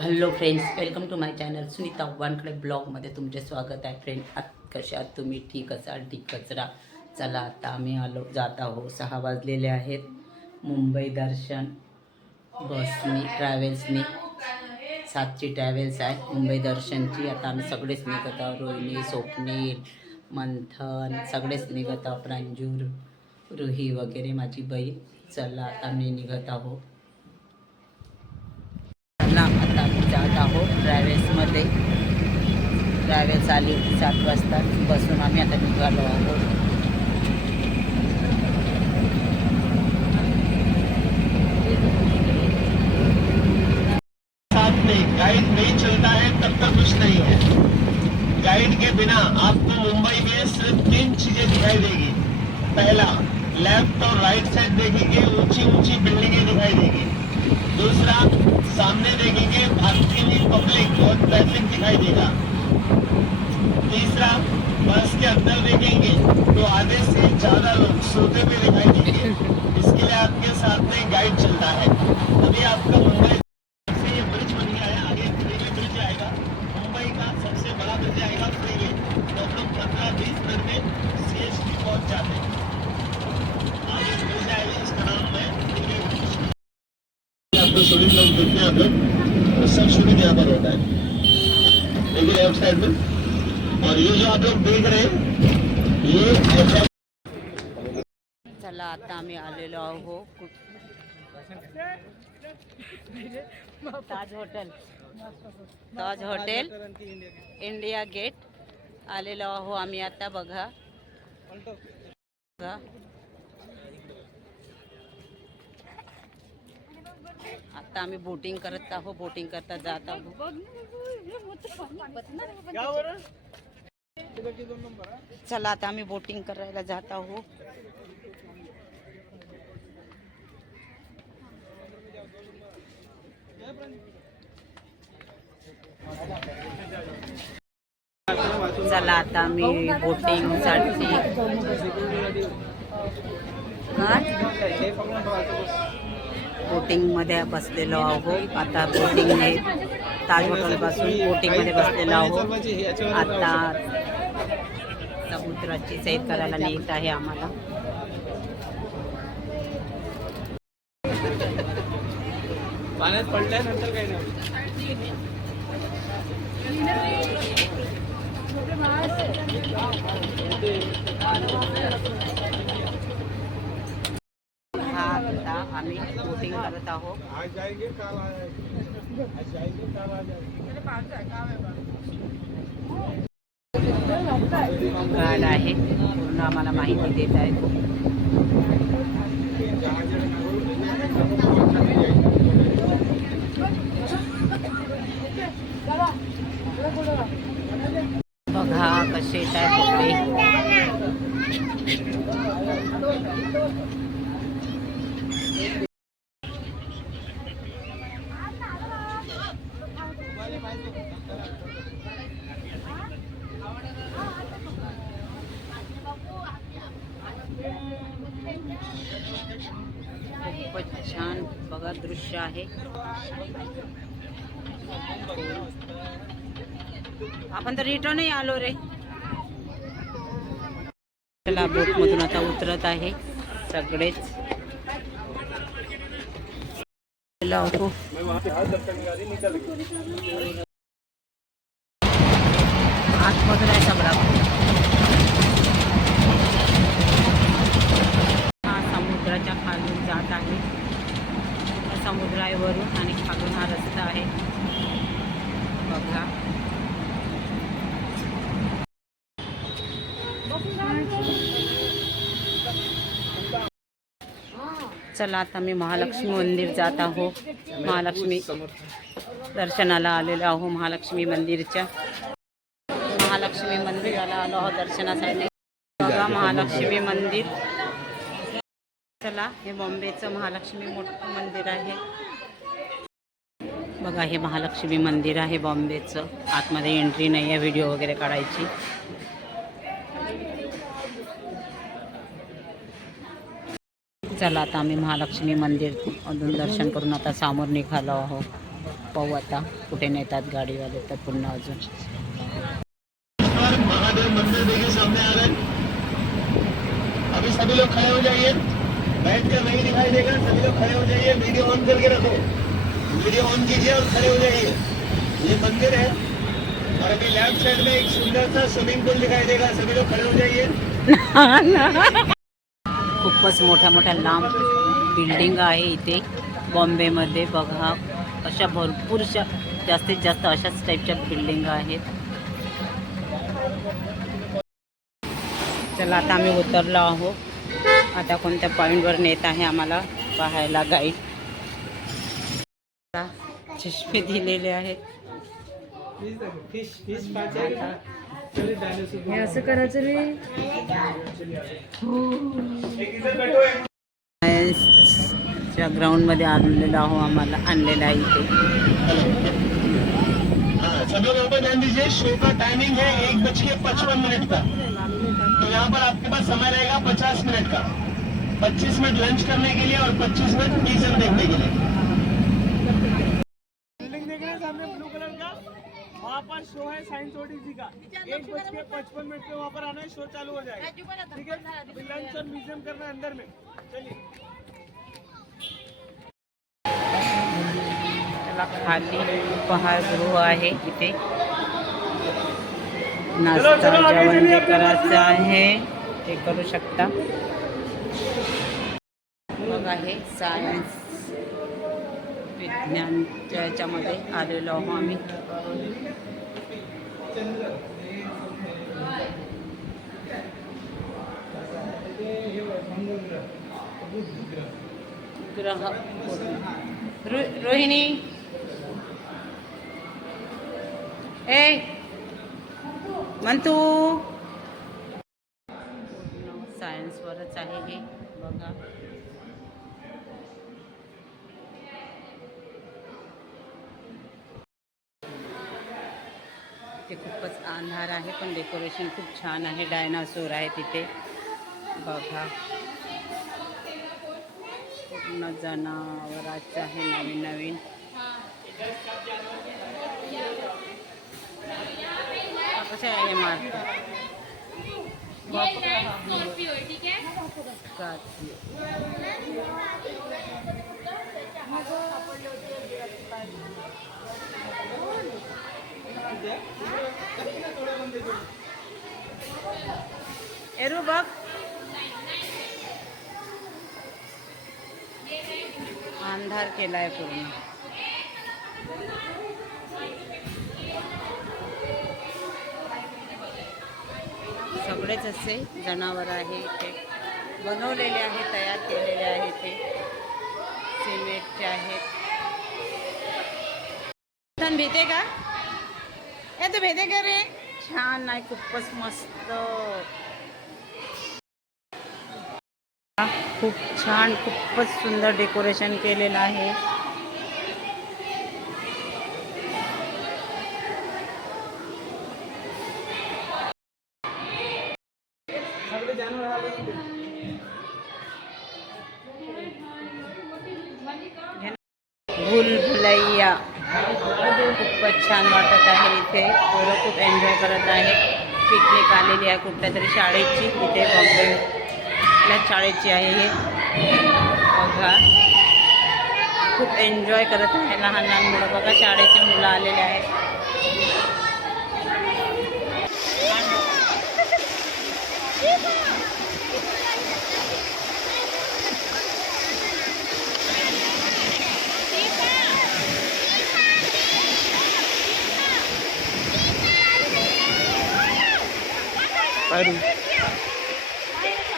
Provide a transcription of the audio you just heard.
Hello friends, welcome to my channel Sunita Wankhede ब्लॉगमध्ये तुमचे स्वागत आहे. फ्रेंड, कशा आहात तुम्ही? ठीक असाल? ठीक कचरा. चला आता आम्ही जात आहोत. 6 वाजलेले आहेत. मुंबई दर्शन बसनी ट्रॅव्हल्सनी 7ची ट्रॅव्हल्स आहे मुंबई दर्शनची. आता आम्ही सगळेच निघत आहोत. रोहिणी, स्वप्नील, मंथन सगळेच निघत आहोत. प्रांजूर, रुही वगैरे माझी बहीण. चला आता मी निघत आहोत. आता आम्ही जात आहोत ट्रॅव्हल्समध्ये. ट्रॅव्हल्स आली 7 वाजता बसून आम्ही आता निघालो आहोत. साथ में गाइड नहीं चलता है तब तक कुछ नहीं है। गाइड के बिना आपको मुंबई में सिर्फ 3 चीजें दिखाई देगी। पहला, लेफ्ट और राइट साइड देखेंगे ऊंची ऊंची बिल्डिंगें दिखाई देगी। दूसरा, सामने देखेंगे भागती हुई पब्लिक और ट्रैफिक दिखाई देगा। तीसरा, बस के अंदर देखेंगे तो आधे से ज्यादा लोग सोते हुए दिखाई देंगे। इसके लिए आपके साथ में गाइड चलता है। अभी आपका मुंबई से ये ब्रिज बन गया है, आगे फ्रीवे ब्रिज आएगा। मुंबई का सबसे बड़ा ब्रिज आएगा फ्रीवे, तो हम लोग 15-20 मिनट में CST पहुंच जाते हैं। आगे ब्रिज आएगा, इसका नाम है फ्रीवे ब्रिज। आपको शूटिंग लोग देखते हैं, आप लोग सब शूटिंग यहाँ पर होता है। देखिए लेफ्ट साइड में, और ये जो आप लोग देख रहे हैं ये चला आता आम्ही आलेलो आहोत ताज हॉटेल इंडिया गेट आलेलो आहो आम्ही आता. बघा आता आम्ही बोटिंग करत आहोत. बोटिंग करता जात आहोत. चला आता आम्ही बोटिंग करायला जात आहोत. चला आता आम्ही बोटिंग साठी बोटिंग मध्ये बसलेलो आहोत. आता बोटिंगने ताज हॉटेल पासून बोटिंग मध्ये बसलेलो आहोत. आता समुद्राची सैर करायला नेत आहे आम्हाला. पाण्यात पडल्यानंतर काही नाही. आता आम्ही बोटिंग करत आहोत. गार्ड आहे, पूर्ण आम्हाला माहिती देत आहे. बघा कसे येत आहे कपडे. खूपच छान बघा दृश्य आहे. आपण तर रिटर्नही आलो रे. चला बोटमधून आता उतरत आहे सगळेच. आतमधून आहे सगळा. हा समुद्राच्या खालून जात आहे. समुद्रावरून आणि खालून हा रस्ता आहे. बघा चला आता मी महालक्ष्मी मंदिर जात आहो. महालक्ष्मी दर्शनाला आलेलो आहो. महालक्ष्मी मंदिरच्या महालक्ष्मी मंदिराला आलो आहो दर्शनासाठी. बघा महालक्ष्मी मंदिर. चला हे बॉम्बेचं महालक्ष्मी मोठं मंदिर आहे. बघा हे महालक्ष्मी मंदिर आहे बॉम्बेचं. आतमध्ये एंट्री नाही आहे व्हिडिओ वगैरे काढायची. चला आता आम्ही महालक्ष्मी मंदिर मधून दर्शन करून आता समोर निघालो आहोत. पाहू आता कुठे नेतात गाडीवाले तर पुन्हा अजून. महादेव मंदिर देखिए सामने आ रहा है. अभी सभी लोग खड़े हो जाइए. बैठ कर नहीं दिखाई देगा. सभी लोग खड़े हो जाइए. वीडियो ऑन करके रखो. वीडियो ऑन कीजिए और खड़े हो जाइए. ये मंदिर है और अभी लेफ्ट साइड में एक सुंदर सा स्विमिंग पूल दिखाई देगा. सभी लोग खड़े हो जाइए. खूपच मोठ्या मोठ्या लांब बिल्डिंग आहे इथे बॉम्बेमध्ये. बघा अशा भरपूरशा जास्तीत जास्त अशाच टाईपच्या बिल्डिंग आहेत. चला आता आम्ही उतरलो आहोत. आता कोणत्या पॉईंटवर नेत आहे आम्हाला पाहायला गाईड. चष्मे दिलेले आहेत. हे असं करायचं रे. सायन्सच्या ग्राउंडमध्ये आणलेलं आहो आम्हाला आणलेलं आहे इथे. सब लोग यहाँ पर ध्यान दीजिए. शो का टाइमिंग है 1:55 का. तो यहाँ पर आपके पास समय रहेगा 50 मिनट का. 25 मिनट लंच करने के लिए और 25 मिनट म्यूजियम देखने के लिए. बिल्डिंग देख रहे हैं सामने ब्लू कलर का. वहाँ पर शो है साइंस ओडीसी का. 1:55 पे वहाँ पर आना है. शो चालू हो जाएगा. ठीक है. अभी लंच और म्यूजियम करना है अंदर में. चलिए. खाली उपहारगृह आहे इथे. नाश्ता जेवण जे करायचं आहे ते करू शकता. मग आहे सायन्स विज्ञानच्या याच्यामध्ये आलेलो आहो आम्ही. ग्रह रोहिणी ए म्हणतू सायन्सवरच आहे हे. बघा ते खूपच अंधार आहे पण डेकोरेशन खूप छान आहे. डायनासोर आहे तिथे. बघा पूर्ण जनावरांचं आहे नवीन नवीन. कशा आहे मारतो एरू बघ. अंधार केलाय पूर्ण. सगळेच असे जनावर आहे इथे बनवलेले आहे. तयार केलेले आहे ते सिमेंटचे आहेत. भेटे का ए तू भेटे का रे. छान आहे खूपच मस्त. खूप छान खूपच सुंदर डेकोरेशन केलेलं आहे. भूलभुलैया खूपच छान वाटत आहे इथे. पोरं खूप एन्जॉय करत आहे. पिकनिक आलेली आहे कुठल्या तरी शाळेची. इथे बॉम्बेला शाळेची आहे हे. बघा खूप एन्जॉय करत आहे लहान लहान मुलं. बघा शाळेची मुलं आलेले आहेत. Aduh.